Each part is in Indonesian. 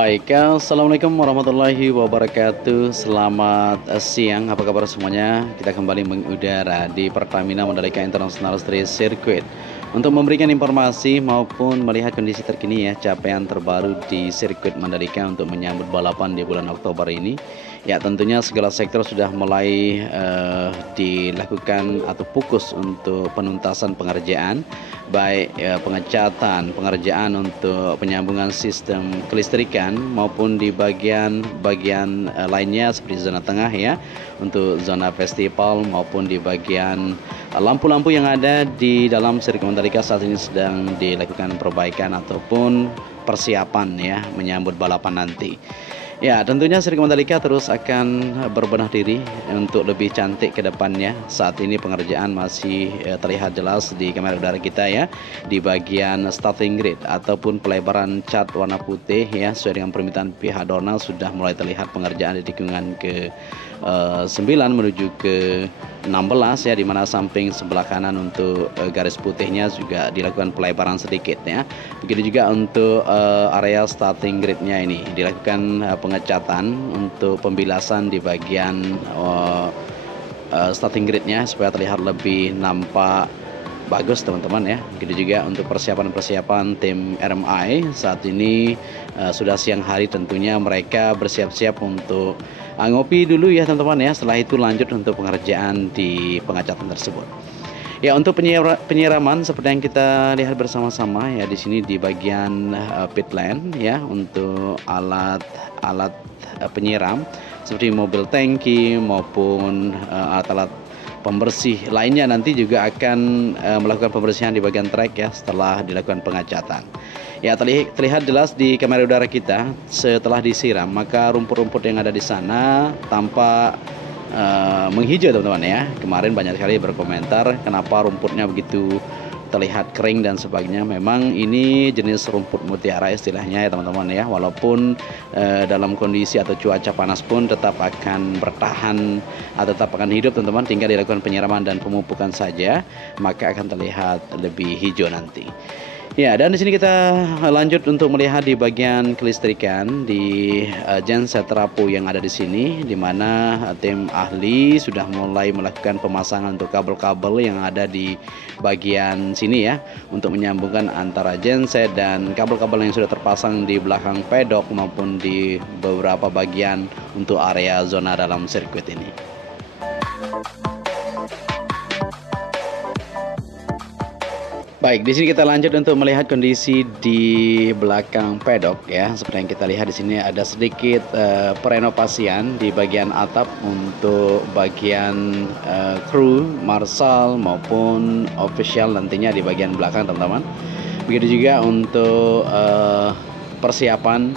Baik, assalamualaikum warahmatullahi wabarakatuh. Selamat siang, apa kabar semuanya? Kita kembali mengudara di Pertamina Mandalika International Street Circuit untuk memberikan informasi maupun melihat kondisi terkini ya, capaian terbaru di sirkuit Mandalika untuk menyambut balapan di bulan Oktober ini. Ya, tentunya segala sektor sudah mulai dilakukan atau fokus untuk penuntasan pengerjaan, baik pengecatan, pengerjaan untuk penyambungan sistem kelistrikan maupun di bagian lainnya seperti zona tengah ya, untuk zona festival maupun di bagian lampu-lampu yang ada di dalam sirkuit Mandalika saat ini sedang dilakukan perbaikan ataupun persiapan ya menyambut balapan nanti. Ya, tentunya sirkuit Mandalika terus akan berbenah diri untuk lebih cantik ke depannya. Saat ini pengerjaan masih terlihat jelas di kamera udara kita ya, di bagian starting grid ataupun pelebaran cat warna putih ya, sesuai dengan permintaan pihak Dorna sudah mulai terlihat pengerjaan di tikungan ke 9 menuju ke 16 ya, di mana samping sebelah kanan untuk garis putihnya juga dilakukan pelebaran sedikit ya. Begitu juga untuk area starting gridnya ini dilakukan pengecatan untuk pembilasan di bagian starting gridnya supaya terlihat lebih nampak bagus teman-teman ya. Begitu juga untuk persiapan tim RMI saat ini sudah siang hari, tentunya mereka bersiap-siap untuk ngopi dulu ya teman-teman ya. Setelah itu lanjut untuk pengerjaan di pengecatan tersebut. Ya, untuk penyiraman seperti yang kita lihat bersama-sama ya di sini di bagian pit lane ya, untuk alat penyiram seperti mobil tangki maupun alat-alat pembersih lainnya nanti juga akan melakukan pembersihan di bagian trek ya setelah dilakukan pengecatan. Ya, terlihat jelas di kamera udara kita setelah disiram maka rumput-rumput yang ada di sana tampak menghijau teman-teman ya. Kemarin banyak sekali berkomentar kenapa rumputnya begitu terlihat kering dan sebagainya. Memang ini jenis rumput mutiara istilahnya ya teman-teman ya. Walaupun dalam kondisi atau cuaca panas pun tetap akan bertahan atau tetap akan hidup teman-teman, tinggal dilakukan penyiraman dan pemupukan saja maka akan terlihat lebih hijau nanti. Ya, dan di sini kita lanjut untuk melihat di bagian kelistrikan di genset trapo yang ada di sini, di mana tim ahli sudah mulai melakukan pemasangan untuk kabel-kabel yang ada di bagian sini ya, untuk menyambungkan antara genset dan kabel-kabel yang sudah terpasang di belakang pedok maupun di beberapa bagian untuk area zona dalam sirkuit ini. Baik, di sini kita lanjut untuk melihat kondisi di belakang pedok ya. Seperti yang kita lihat di sini ada sedikit perenovasian di bagian atap untuk bagian kru, marshal maupun official nantinya di bagian belakang teman-teman. Begitu juga untuk persiapan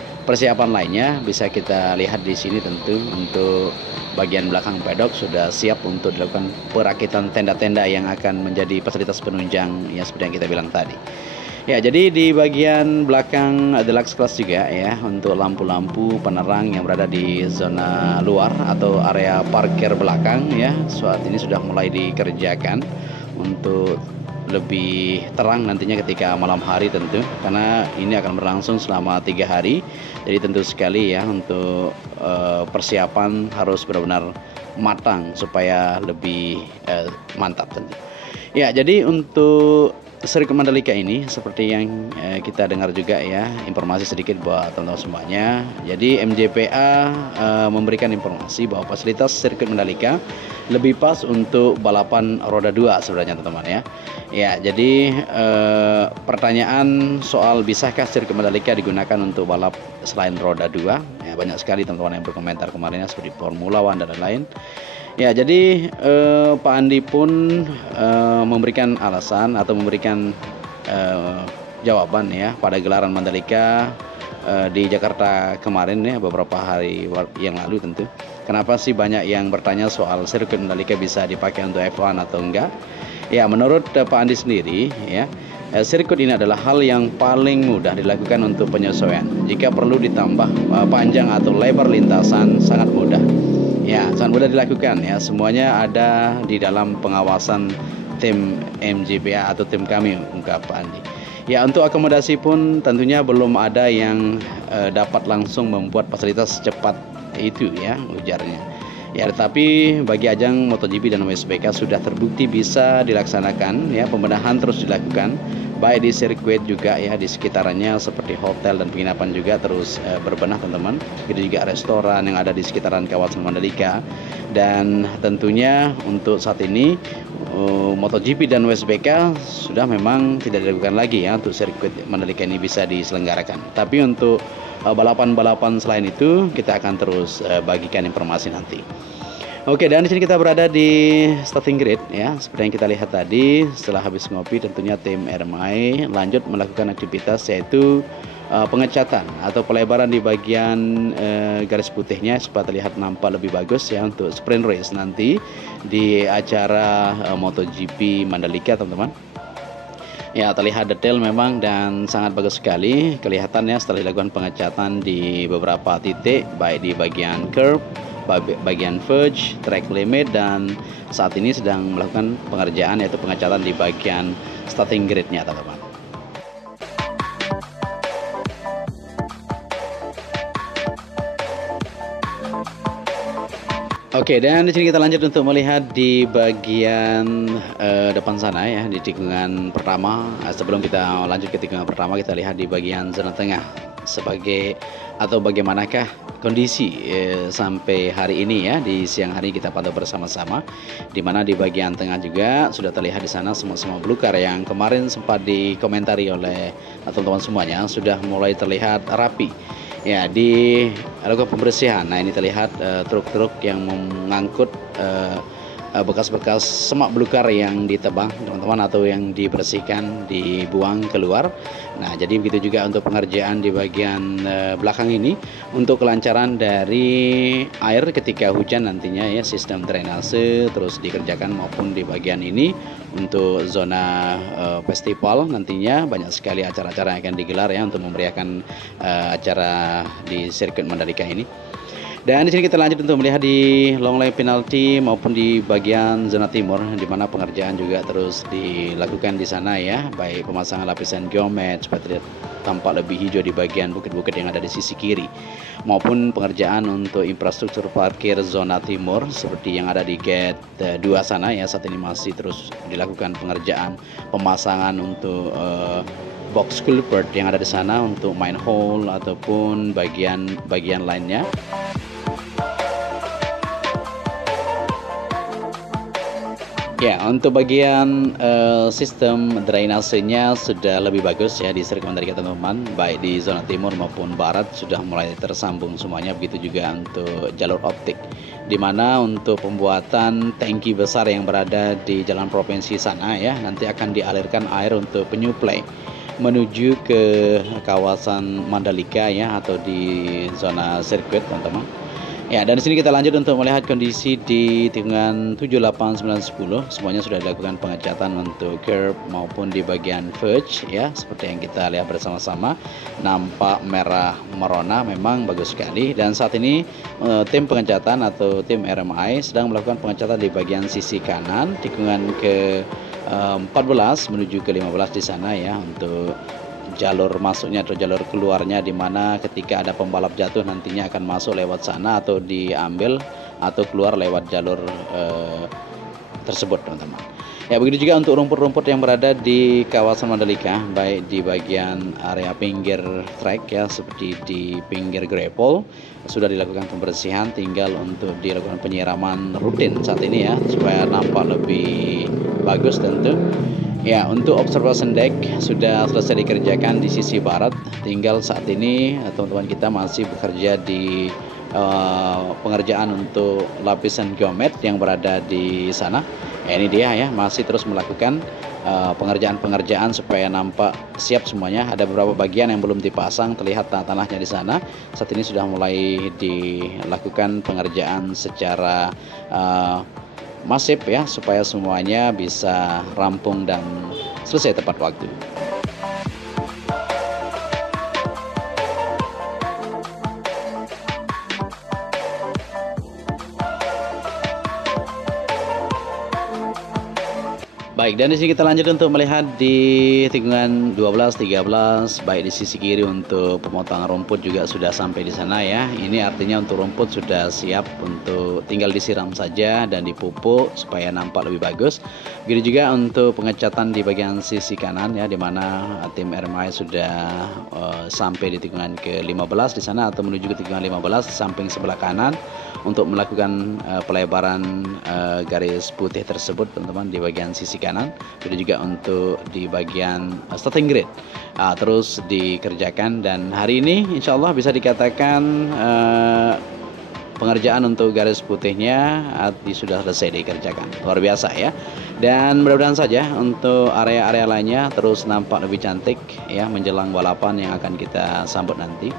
lainnya bisa kita lihat di sini. Tentu untuk bagian belakang pedok sudah siap untuk dilakukan perakitan tenda-tenda yang akan menjadi fasilitas penunjang ya, seperti yang kita bilang tadi. Ya, jadi di bagian belakang deluxe class juga ya, untuk lampu-lampu penerang yang berada di zona luar atau area parkir belakang ya, saat ini sudah mulai dikerjakan untuk lebih terang nantinya ketika malam hari tentu, karena ini akan berlangsung selama 3 hari. Jadi tentu sekali ya untuk persiapan harus benar-benar matang supaya lebih mantap tentu. Ya, jadi untuk sirkuit Mandalika ini seperti yang kita dengar juga ya, informasi sedikit buat teman-teman semuanya. Jadi MJPA memberikan informasi bahwa fasilitas sirkuit Mandalika lebih pas untuk balapan roda 2 sebenarnya teman-teman ya. Ya, jadi pertanyaan soal bisakah sirkuit Mandalika digunakan untuk balap selain roda 2 ya, banyak sekali teman-teman yang berkomentar kemarinnya seperti Formula One dan lain-lain. Ya, jadi Pak Andi pun memberikan alasan atau memberikan jawaban ya pada gelaran Mandalika di Jakarta kemarin ya, beberapa hari yang lalu tentu. Kenapa sih banyak yang bertanya soal sirkuit Mandalika bisa dipakai untuk F1 atau enggak? Ya, menurut Pak Andi sendiri ya, sirkuit ini adalah hal yang paling mudah dilakukan untuk penyesuaian. Jika perlu ditambah panjang atau lebar lintasan sangat mudah. Ya, sangat mudah dilakukan ya. Semuanya ada di dalam pengawasan tim MJPA atau tim kami, ungkap Pak Andi. Ya, untuk akomodasi pun tentunya belum ada yang dapat langsung membuat fasilitas secepat itu ya, ujarnya. Ya, tetapi bagi ajang MotoGP dan WSBK sudah terbukti bisa dilaksanakan ya, pembenahan terus dilakukan baik di sirkuit juga ya, di sekitarannya seperti hotel dan penginapan juga terus berbenah teman-teman. Begitu juga restoran yang ada di sekitaran kawasan Mandalika. Dan tentunya untuk saat ini MotoGP dan WSBK sudah memang tidak dilakukan lagi ya untuk sirkuit Mandalika ini bisa diselenggarakan. Tapi untuk balapan-balapan selain itu kita akan terus bagikan informasi nanti. Oke, dan di sini kita berada di starting grid ya. Seperti yang kita lihat tadi, setelah habis ngopi tentunya tim RMI lanjut melakukan aktivitas yaitu pengecatan atau pelebaran di bagian garis putihnya supaya terlihat nampak lebih bagus ya untuk sprint race nanti di acara MotoGP Mandalika, teman-teman. Ya, terlihat detail memang dan sangat bagus sekali kelihatannya setelah dilakukan pengecatan di beberapa titik, baik di bagian curb, bagian verge, track limit, dan saat ini sedang melakukan pengerjaan yaitu pengecatan di bagian starting grid-nya, teman-teman. Oke, dan di sini kita lanjut untuk melihat di bagian depan sana ya, di tikungan pertama. Sebelum kita lanjut ke tikungan pertama, kita lihat di bagian zona tengah sebagai atau bagaimanakah kondisi sampai hari ini ya, di siang hari kita pantau bersama-sama. Di mana di bagian tengah juga sudah terlihat di sana semua blue car yang kemarin sempat dikomentari oleh teman-teman semuanya sudah mulai terlihat rapi. Ya, di lakukan pembersihan. Nah, ini terlihat truk-truk yang mengangkut bekas-bekas semak belukar yang ditebang, teman-teman, atau yang dibersihkan, dibuang keluar. Nah, jadi begitu juga untuk pengerjaan di bagian belakang ini untuk kelancaran dari air ketika hujan nantinya ya, sistem drainase terus dikerjakan maupun di bagian ini untuk zona festival nantinya banyak sekali acara-acara yang akan digelar ya untuk memeriahkan acara di sirkuit Mandalika ini. Dan di sini kita lanjut untuk melihat di long lane penalty maupun di bagian zona timur di mana pengerjaan juga terus dilakukan di sana ya, baik pemasangan lapisan geomet supaya terlihat tampak lebih hijau di bagian bukit-bukit yang ada di sisi kiri maupun pengerjaan untuk infrastruktur parkir zona timur seperti yang ada di gate 2 sana ya. Saat ini masih terus dilakukan pengerjaan pemasangan untuk box culvert yang ada di sana untuk manhole ataupun bagian lainnya. Ya, untuk bagian sistem drainasenya sudah lebih bagus ya di sirkuit Mandalika, teman-teman. Baik di zona timur maupun barat sudah mulai tersambung semuanya. Begitu juga untuk jalur optik, di mana untuk pembuatan tangki besar yang berada di jalan provinsi sana ya, nanti akan dialirkan air untuk penyuplai menuju ke kawasan Mandalika ya, atau di zona sirkuit, teman-teman. Ya, dan di sini kita lanjut untuk melihat kondisi di tikungan 7, 8, 9, 10. Semuanya sudah dilakukan pengecatan untuk curb maupun di bagian verge ya, seperti yang kita lihat bersama-sama. Nampak merah merona, memang bagus sekali. Dan saat ini tim pengecatan atau tim RMI sedang melakukan pengecatan di bagian sisi kanan tikungan ke 14 menuju ke 15 di sana ya, untuk jalur masuknya atau jalur keluarnya, di mana ketika ada pembalap jatuh nantinya akan masuk lewat sana atau diambil atau keluar lewat jalur tersebut, teman-teman. Ya, begitu juga untuk rumput-rumput yang berada di kawasan Mandalika, baik di bagian area pinggir trek ya, seperti di pinggir gravel sudah dilakukan pembersihan, tinggal untuk dilakukan penyiraman rutin saat ini ya, supaya nampak lebih bagus tentu. Ya, untuk observation deck sudah selesai dikerjakan di sisi barat. Tinggal saat ini teman-teman kita masih bekerja di pengerjaan untuk lapisan geomet yang berada di sana. Ya, ini dia ya, masih terus melakukan pengerjaan-pengerjaan supaya nampak siap semuanya. Ada beberapa bagian yang belum dipasang, terlihat tanah-tanahnya di sana. Saat ini sudah mulai dilakukan pengerjaan secara masif ya, supaya semuanya bisa rampung dan selesai tepat waktu. Baik, dan di sini kita lanjut untuk melihat di tikungan 12, 13, baik di sisi kiri untuk pemotongan rumput juga sudah sampai di sana ya. Ini artinya untuk rumput sudah siap untuk tinggal disiram saja dan dipupuk supaya nampak lebih bagus. Begitu juga untuk pengecatan di bagian sisi kanan ya, di mana tim RMI sudah sampai di tikungan ke-15 di sana atau menuju ke tikungan 15 samping sebelah kanan untuk melakukan pelebaran garis putih tersebut teman-teman di bagian sisi kanan. Begitu juga untuk di bagian starting grid terus dikerjakan, dan hari ini insya Allah bisa dikatakan pengerjaan untuk garis putihnya sudah selesai dikerjakan. Luar biasa ya. Dan mudah-mudahan saja untuk area-area lainnya terus nampak lebih cantik ya menjelang balapan yang akan kita sambut nanti.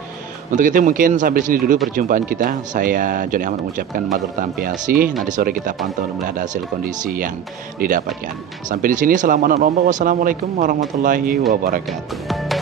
Untuk itu mungkin sampai sini dulu perjumpaan kita. Saya Joni Ahmad mengucapkan matur tampiasi. Nanti sore kita pantau untuk melihat hasil kondisi yang didapatkan. Sampai di sini, selamat lomba. Wassalamualaikum warahmatullahi wabarakatuh.